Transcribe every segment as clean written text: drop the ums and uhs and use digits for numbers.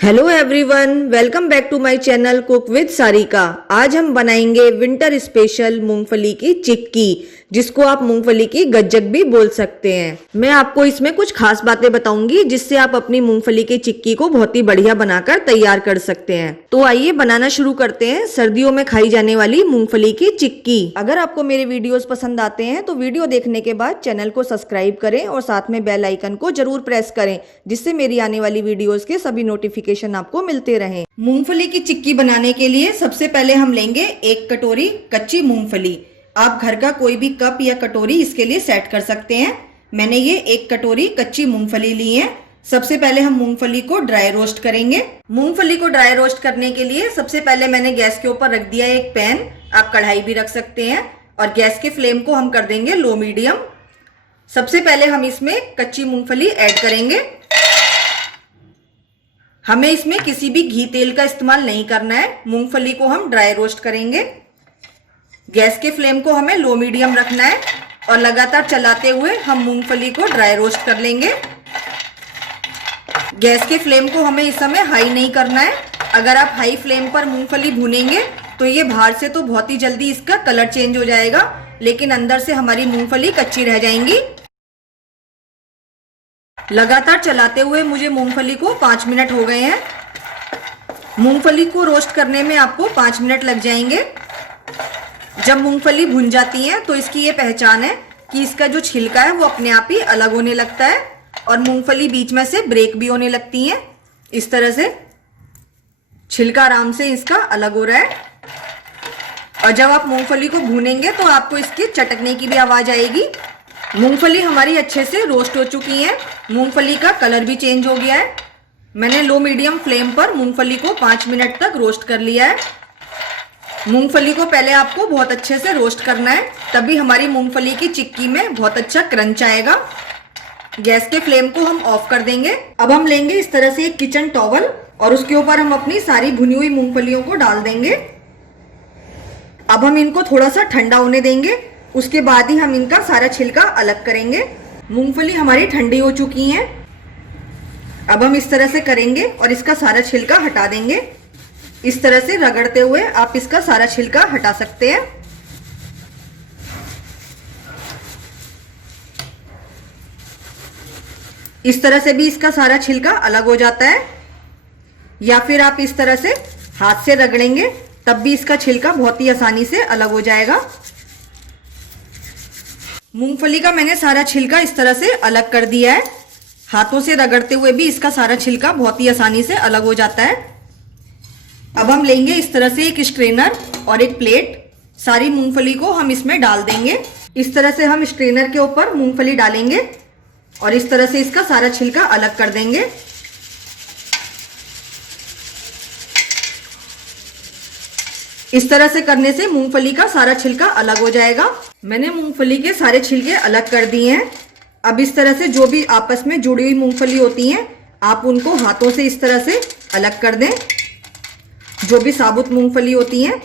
Hello everyone, welcome back to my channel cook with Sarika. आज हम बनाएंगे विंटर स्पेशल मूंगफली की चिक्की, जिसको आप मूंगफली की गज्जक भी बोल सकते हैं। मैं आपको इसमें कुछ खास बातें बताऊंगी जिससे आप अपनी मूंगफली की चिक्की को बहुत ही बढ़िया बनाकर तैयार कर सकते हैं। तो आइए बनाना शुरू करते हैं सर्दियों में खाई जाने वाली मूंगफली की चिक्की। अगर आपको मेरे वीडियोस पसंद आते हैं तो वीडियो देखने के बाद चैनल को सब्सक्राइब करें और साथ में बेल आइकन को जरूर प्रेस करें, जिससे मेरी आने वाली वीडियोस के सभी नोटिफिकेशन आपको मिलते रहें। मूंगफली की चिक्की बनाने के लिए सबसे पहले हम लेंगे 1 कटोरी कच्ची मूंगफली। आप घर का कोई भी कप या कटोरी इसके लिए सेट कर सकते हैं। मैंने ये 1 कटोरी कच्ची मूंगफली ली है। सबसे पहले हम मूंगफली को ड्राई रोस्ट करेंगे। मूंगफली को ड्राई रोस्ट करने के लिए सबसे पहले मैंने गैस के ऊपर रख दिया एक पैन। आप कढ़ाई भी रख सकते हैं और गैस के फ्लेम को हम कर देंगे लो मीडियम। सबसे पहले हम इसमें कच्ची मूंगफली ऐड करेंगे। हमें इसमें किसी भी घी तेल का इस्तेमाल नहीं करना है। मूंगफली को हम ड्राई रोस्ट करेंगे। गैस के फ्लेम को हमें लो मीडियम रखना है और लगातार चलाते हुए हम मूंगफली को ड्राई रोस्ट कर लेंगे। गैस के फ्लेम को हमें इस समय हाई नहीं करना है। अगर आप हाई फ्लेम पर मूंगफली भूनेंगे तो ये बाहर से तो बहुत ही जल्दी इसका कलर चेंज हो जाएगा, लेकिन अंदर से हमारी मूंगफली कच्ची रह जाएंगी। लगातार चलाते हुए मुझे मूंगफली को 5 मिनट हो गए हैं। मूंगफली को रोस्ट करने में आपको 5 मिनट लग जाएंगे। जब मूंगफली भुन जाती है तो इसकी ये पहचान है कि इसका जो छिलका है वो अपने आप ही अलग होने लगता है और मूंगफली बीच में से ब्रेक भी होने लगती है। इस तरह से छिलका आराम से इसका अलग हो रहा है। और जब आप मूंगफली को भूनेंगे तो आपको इसके चटकने की भी आवाज आएगी। मूंगफली हमारी अच्छे से रोस्ट हो चुकी है। मूंगफली का कलर भी चेंज हो गया है। मैंने लो मीडियम फ्लेम पर मूंगफली को 5 मिनट तक रोस्ट कर लिया है। मूंगफली को पहले आपको बहुत अच्छे से रोस्ट करना है, तभी हमारी मूंगफली की चिक्की में बहुत अच्छा क्रंच आएगा। गैस के फ्लेम को हम ऑफ कर देंगे। अब हम लेंगे इस तरह से एक किचन टॉवल और उसके ऊपर हम अपनी सारी भुनी हुई मूंगफलियों को डाल देंगे। अब हम इनको थोड़ा सा ठंडा होने देंगे, उसके बाद ही हम इनका सारा छिलका अलग करेंगे। मूंगफली हमारी ठंडी हो चुकी है। अब हम इस तरह से करेंगे और इसका सारा छिलका हटा देंगे। इस तरह से रगड़ते हुए आप इसका सारा छिलका हटा सकते हैं। इस तरह से भी इसका सारा छिलका अलग हो जाता है, या फिर आप इस तरह से हाथ से रगड़ेंगे तब भी इसका छिलका बहुत ही आसानी से अलग हो जाएगा। मूंगफली का मैंने सारा छिलका इस तरह से अलग कर दिया है। हाथों से रगड़ते हुए भी इसका सारा छिलका बहुत ही आसानी से अलग हो जाता है। अब हम लेंगे इस तरह से एक स्ट्रेनर और एक प्लेट। सारी मूंगफली को हम इसमें डाल देंगे। इस तरह से हम स्ट्रेनर के ऊपर मूंगफली डालेंगे और इस तरह से इसका सारा छिलका अलग कर देंगे। इस तरह से करने से मूंगफली का सारा छिलका अलग हो जाएगा। मैंने मूंगफली के सारे छिलके अलग कर दिए हैं। अब इस तरह से जो भी आपस में जुड़ी हुई मूंगफली होती हैं, आप उनको हाथों से इस तरह से अलग कर दें। जो भी साबुत मूंगफली होती हैं,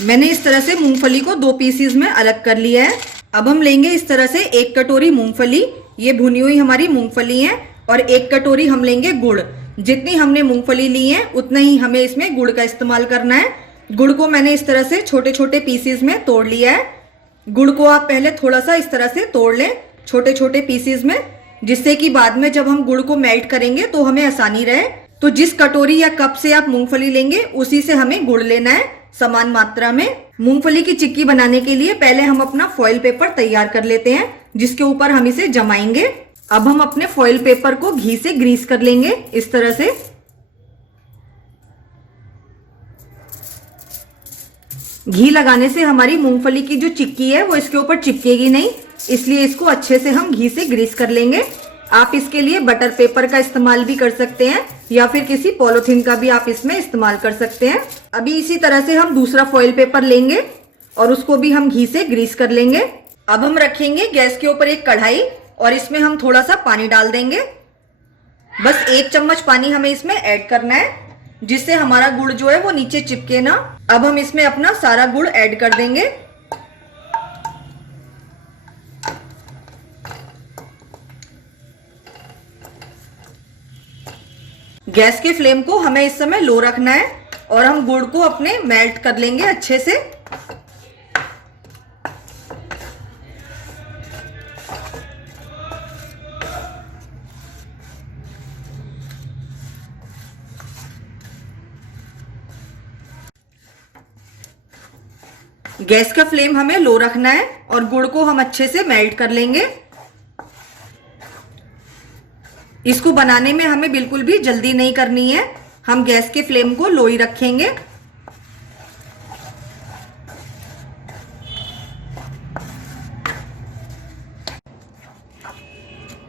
मैंने इस तरह से मूंगफली को 2 पीसीज में अलग कर लिया है। अब हम लेंगे इस तरह से 1 कटोरी मूंगफली। ये भुनी हुई हमारी मूंगफली है और 1 कटोरी हम लेंगे गुड़। जितनी हमने मूंगफली ली है उतना ही हमें इसमें गुड़ का इस्तेमाल करना है। गुड़ को मैंने इस तरह से छोटे छोटे पीसीज में तोड़ लिया है। गुड़ को आप पहले थोड़ा सा इस तरह से तोड़ लें छोटे छोटे पीसीज में, जिससे कि बाद में जब हम गुड़ को मेल्ट करेंगे तो हमें आसानी रहे। तो जिस कटोरी या कप से आप मूंगफली लेंगे उसी से हमें गुड़ लेना है, समान मात्रा में। मूंगफली की चिक्की बनाने के लिए पहले हम अपना फॉइल पेपर तैयार कर लेते हैं, जिसके ऊपर हम इसे जमाएंगे। अब हम अपने फॉइल पेपर को घी से ग्रीस कर लेंगे इस तरह से। घी लगाने से हमारी मूंगफली की जो चिक्की है वो इसके ऊपर चिपकेगी नहीं, इसलिए इसको अच्छे से हम घी से ग्रीस कर लेंगे। आप इसके लिए बटर पेपर का इस्तेमाल भी कर सकते हैं या फिर किसी पॉलिथीन का भी आप इसमें इस्तेमाल कर सकते हैं। अभी इसी तरह से हम दूसरा फॉइल पेपर लेंगे और उसको भी हम घी से ग्रीस कर लेंगे। अब हम रखेंगे गैस के ऊपर एक कढ़ाई और इसमें हम थोड़ा सा पानी डाल देंगे। बस 1 चम्मच पानी हमें इसमें ऐड करना है, जिससे हमारा गुड़ जो है वो नीचे चिपके ना। अब हम इसमें अपना सारा गुड़ ऐड कर देंगे। गैस के फ्लेम को हमें इस समय लो रखना है और हम गुड़ को अपने मेल्ट कर लेंगे अच्छे से। गैस का फ्लेम हमें लो रखना है और गुड़ को हम अच्छे से मेल्ट कर लेंगे। इसको बनाने में हमें बिल्कुल भी जल्दी नहीं करनी है, हम गैस के फ्लेम को लो ही रखेंगे।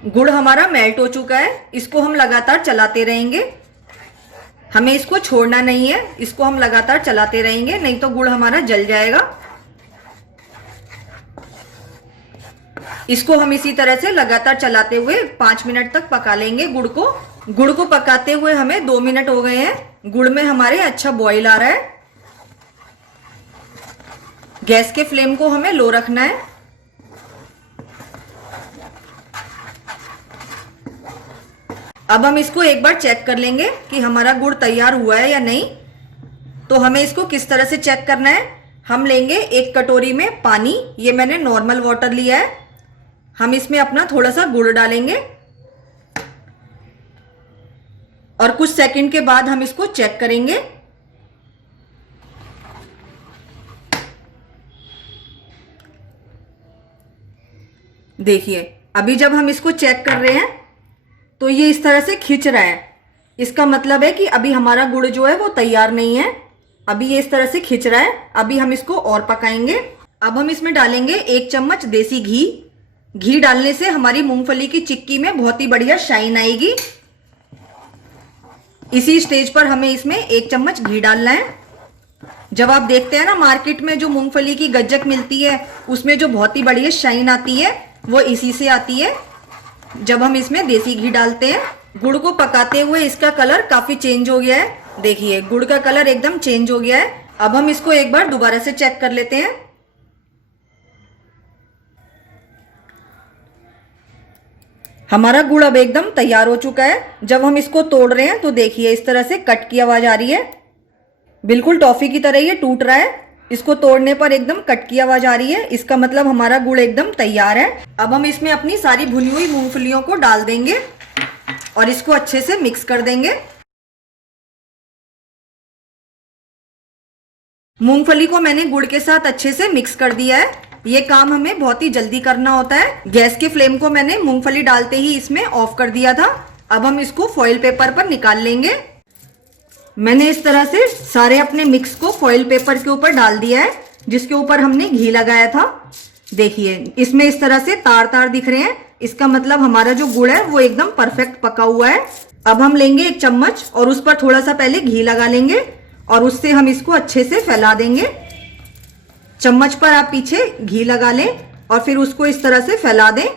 गुड़ हमारा मेल्ट हो चुका है, इसको हम लगातार चलाते रहेंगे। हमें इसको छोड़ना नहीं है, इसको हम लगातार चलाते रहेंगे, नहीं तो गुड़ हमारा जल जाएगा। इसको हम इसी तरह से लगातार चलाते हुए 5 मिनट तक पका लेंगे गुड़ को। गुड़ को पकाते हुए हमें 2 मिनट हो गए हैं। गुड़ में हमारे अच्छा बॉईल आ रहा है। गैस के फ्लेम को हमें लो रखना है। अब हम इसको एक बार चेक कर लेंगे कि हमारा गुड़ तैयार हुआ है या नहीं। तो हमें इसको किस तरह से चेक करना है, हम लेंगे एक कटोरी में पानी, ये मैंने नॉर्मल वाटर लिया है। हम इसमें अपना थोड़ा सा गुड़ डालेंगे और कुछ सेकंड के बाद हम इसको चेक करेंगे। देखिए, अभी जब हम इसको चेक कर रहे हैं तो ये इस तरह से खिंच रहा है। इसका मतलब है कि अभी हमारा गुड़ जो है वो तैयार नहीं है। अभी ये इस तरह से खिंच रहा है। अभी हम इसको और पकाएंगे। अब हम इसमें डालेंगे 1 चम्मच देसी घी। घी डालने से हमारी मूंगफली की चिक्की में बहुत ही बढ़िया शाइन आएगी। इसी स्टेज पर हमें इसमें 1 चम्मच घी डालना है। जब आप देखते हैं ना मार्केट में जो मूंगफली की गज्जक मिलती है उसमें जो बहुत ही बढ़िया शाइन आती है वो इसी से आती है जब हम इसमें देसी घी डालते हैं। गुड़ को पकाते हुए इसका कलर काफी चेंज हो गया है। देखिए, गुड़ का कलर एकदम चेंज हो गया है। अब हम इसको एक बार दोबारा से चेक कर लेते हैं। हमारा गुड़ अब एकदम तैयार हो चुका है। जब हम इसको तोड़ रहे हैं तो देखिए इस तरह से कट की आवाज आ रही है। बिल्कुल टॉफी की तरह ये टूट रहा है। इसको तोड़ने पर एकदम कट की आवाज आ रही है। इसका मतलब हमारा गुड़ एकदम तैयार है। अब हम इसमें अपनी सारी भुनी हुई मूंगफलियों को डाल देंगे और इसको अच्छे से मिक्स कर देंगे। मूंगफली को मैंने गुड़ के साथ अच्छे से मिक्स कर दिया है। ये काम हमें बहुत ही जल्दी करना होता है। गैस के फ्लेम को मैंने मूंगफली डालते ही इसमें ऑफ कर दिया था। अब हम इसको फॉइल पेपर पर निकाल लेंगे। मैंने इस तरह से सारे अपने मिक्स को फॉइल पेपर के ऊपर डाल दिया है जिसके ऊपर हमने घी लगाया था। देखिए, इसमें इस तरह से तार तार दिख रहे हैं। इसका मतलब हमारा जो गुड़ है वो एकदम परफेक्ट पका हुआ है। अब हम लेंगे 1 चम्मच और उस पर थोड़ा सा पहले घी लगा लेंगे और उससे हम इसको अच्छे से फैला देंगे। चम्मच पर आप पीछे घी लगा लें और फिर उसको इस तरह से फैला दें।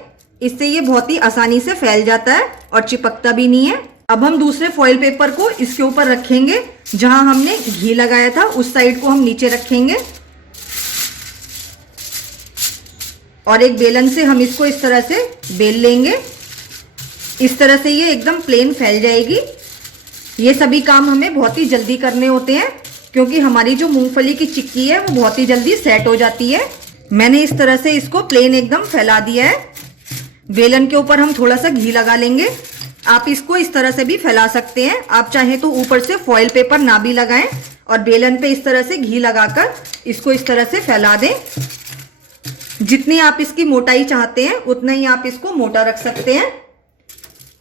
इससे ये बहुत ही आसानी से फैल जाता है और चिपकता भी नहीं है। अब हम दूसरे फॉइल पेपर को इसके ऊपर रखेंगे। जहां हमने घी लगाया था उस साइड को हम नीचे रखेंगे और एक बेलन से हम इसको इस तरह से बेल लेंगे। इस तरह से ये एकदम प्लेन फैल जाएगी। ये सभी काम हमें बहुत ही जल्दी करने होते हैं क्योंकि हमारी जो मूंगफली की चिक्की है वो बहुत ही जल्दी सेट हो जाती है। मैंने इस तरह से इसको प्लेन एकदम फैला दिया है। बेलन के ऊपर हम थोड़ा सा घी लगा लेंगे। आप इसको इस तरह से भी फैला सकते हैं। आप चाहे तो ऊपर से फॉइल पेपर ना भी लगाएं और बेलन पे इस तरह से घी लगाकर इसको इस तरह से फैला दें। जितनी आप इसकी मोटाई चाहते हैं उतना ही आप इसको मोटा रख सकते हैं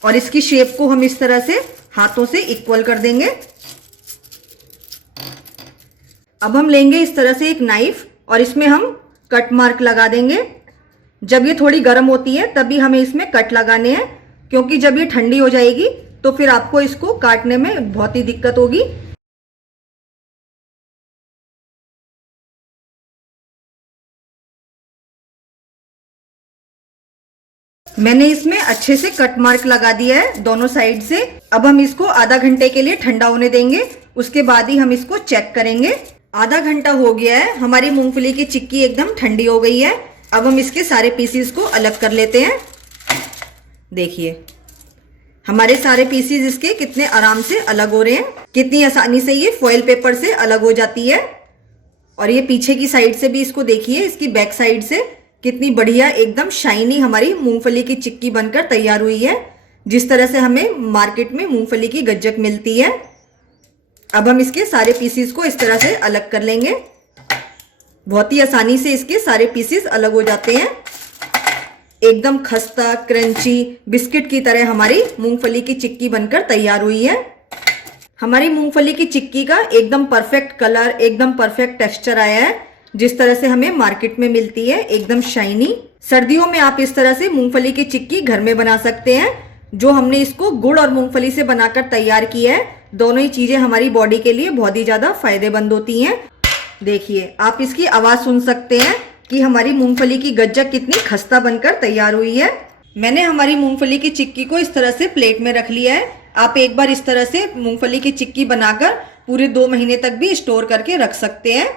और इसकी शेप को हम इस तरह से हाथों से इक्वल कर देंगे। अब हम लेंगे इस तरह से एक नाइफ और इसमें हम कट मार्क लगा देंगे। जब ये थोड़ी गर्म होती है तभी हमें इसमें कट लगाने हैं क्योंकि जब ये ठंडी हो जाएगी तो फिर आपको इसको काटने में बहुत ही दिक्कत होगी। मैंने इसमें अच्छे से कट मार्क लगा दिया है दोनों साइड से। अब हम इसको आधा घंटे के लिए ठंडा होने देंगे, उसके बाद ही हम इसको चेक करेंगे। आधा घंटा हो गया है, हमारी मूंगफली की चिक्की एकदम ठंडी हो गई है। अब हम इसके सारे पीसेस को अलग कर लेते हैं। देखिए, हमारे सारे पीसीज इसके कितने आराम से अलग हो रहे हैं, कितनी आसानी से ये फॉइल पेपर से अलग हो जाती है। और ये पीछे की साइड से भी इसको देखिए, इसकी बैक साइड से कितनी बढ़िया एकदम शाइनी हमारी मूंगफली की चिक्की बनकर तैयार हुई है, जिस तरह से हमें मार्केट में मूंगफली की गज्जक मिलती है। अब हम इसके सारे पीसीज को इस तरह से अलग कर लेंगे। बहुत ही आसानी से इसके सारे पीसीज अलग हो जाते हैं। एकदम खस्ता क्रंची बिस्किट की तरह हमारी मूंगफली की चिक्की बनकर तैयार हुई है। हमारी मूंगफली की चिक्की का एकदम परफेक्ट कलर, एकदम परफेक्ट टेक्सचर आया है, जिस तरह से हमें मार्केट में मिलती है, एकदम शाइनी। सर्दियों में आप इस तरह से मूंगफली की चिक्की घर में बना सकते हैं। जो हमने इसको गुड़ और मूंगफली से बनाकर तैयार किया है, दोनों ही चीजें हमारी बॉडी के लिए बहुत ही ज्यादा फायदेमंद होती हैं। देखिए, आप इसकी आवाज सुन सकते हैं कि हमारी मूंगफली की गज्जक कितनी खस्ता बनकर तैयार हुई है। मैंने हमारी मूंगफली की चिक्की को इस तरह से प्लेट में रख लिया है। आप एक बार इस तरह से मूंगफली की चिक्की बनाकर पूरे 2 महीने तक भी स्टोर करके रख सकते हैं।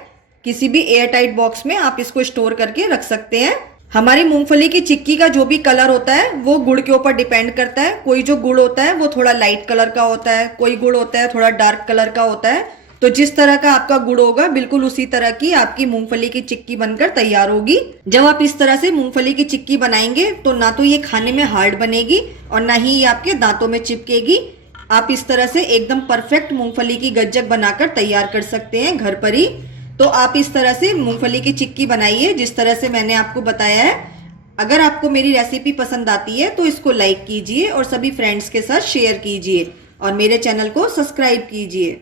किसी भी एयर टाइट बॉक्स में आप इसको स्टोर करके रख सकते हैं। हमारी मूंगफली की चिक्की का जो भी कलर होता है वो गुड़ के ऊपर डिपेंड करता है। कोई जो गुड़ होता है वो थोड़ा लाइट कलर का होता है, कोई गुड़ होता है थोड़ा डार्क कलर का होता है। तो जिस तरह का आपका गुड़ होगा, बिल्कुल उसी तरह की आपकी मूंगफली की चिक्की बनकर तैयार होगी। जब आप इस तरह से मूंगफली की चिक्की बनाएंगे तो ना तो ये खाने में हार्ड बनेगी और ना ही ये आपके दांतों में चिपकेगी। आप इस तरह से एकदम परफेक्ट मूंगफली की गज्जक बनाकर तैयार कर सकते हैं घर पर ही। तो आप इस तरह से मूंगफली की चिक्की बनाइए जिस तरह से मैंने आपको बताया है। अगर आपको मेरी रेसिपी पसंद आती है तो इसको लाइक कीजिए और सभी फ्रेंड्स के साथ शेयर कीजिए और मेरे चैनल को सब्सक्राइब कीजिए।